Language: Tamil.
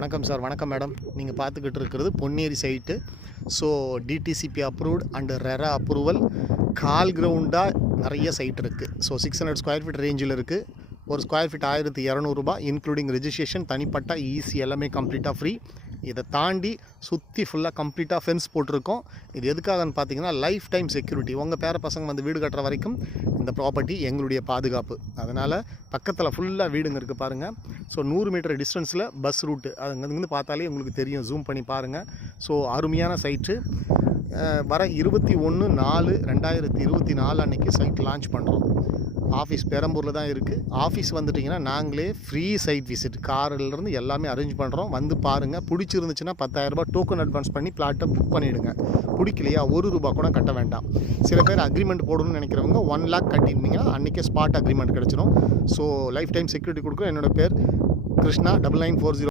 வணக்கம் சார். வணக்கம் மேடம். நீங்கள் பார்த்துக்கிட்டு இருக்கிறது Ponneri site. So DTCP approved and RERA approval. கால் கிரவுண்டாக நிறைய சைட் இருக்குது. ஸோ 600 ஸ்கொயர் ஃபீட் ரேஞ்சில் இருக்குது. ஒரு ஸ்கொயர் ஃபீட் 1200 ரூபாய், இன்க்ளூடிங் ரெஜிஸ்ட்ரேஷன், தனிப்பட்ட ஈஸி, எல்லாமே கம்ப்ளீட்டாக ஃப்ரீ. இதை தாண்டி சுற்றி ஃபுல்லாக கம்ப்ளீட்டாக ஃபென்ஸ் போட்டிருக்கோம். இது எதுக்காகன்னு பார்த்தீங்கன்னா லைஃப் டைம் செக்யூரிட்டி. உங்கள் பேர பசங்க வந்து வீடு கட்டுற வரைக்கும் இந்த ப்ராப்பர்ட்டி எங்களுடைய பாதுகாப்பு. அதனால் பக்கத்தில் ஃபுல்லாக வீடுங்க இருக்குது பாருங்கள். ஸோ 100 மீட்டர் டிஸ்டன்ஸில் பஸ் ரூட்டு அங்கேருந்து பார்த்தாலே உங்களுக்கு தெரியும். ஜூம் பண்ணி பாருங்கள். ஸோ அருமையான சைட்டு. வர 21/4/2024 அன்றைக்கி சைட் லான்ச் பண்ணுறோம். ஆஃபீஸ் பெரம்பூரில் தான் இருக்குது. ஆஃபீஸ் வந்துட்டிங்கன்னா நாங்களே ஃப்ரீ சைட் விசிட் காரிலேருந்து எல்லாமே அரேஞ்ச் பண்ணுறோம். வந்து பாருங்கள். பிடிச்சிருந்துச்சுன்னா 10,000 ரூபாய் டோக்கன் அட்வான்ஸ் பண்ணி பிளாட்டை புக் பண்ணிவிடுங்க. பிடிக்கலையா ₹1 கூட கட்ட வேண்டாம். சில பேர் அக்ரிமெண்ட் போடணும்னு நினைக்கிறவங்க 1 லேக் கட்டியிருந்தீங்கன்னா அன்றைக்கே ஸ்பாட் அக்ரிமெண்ட் கிடச்சிடும். ஸோ லைஃப் டைம் செக்யூரிட்டி கொடுக்குறோம். என்னோடய பேர் கிருஷ்ணா. 9940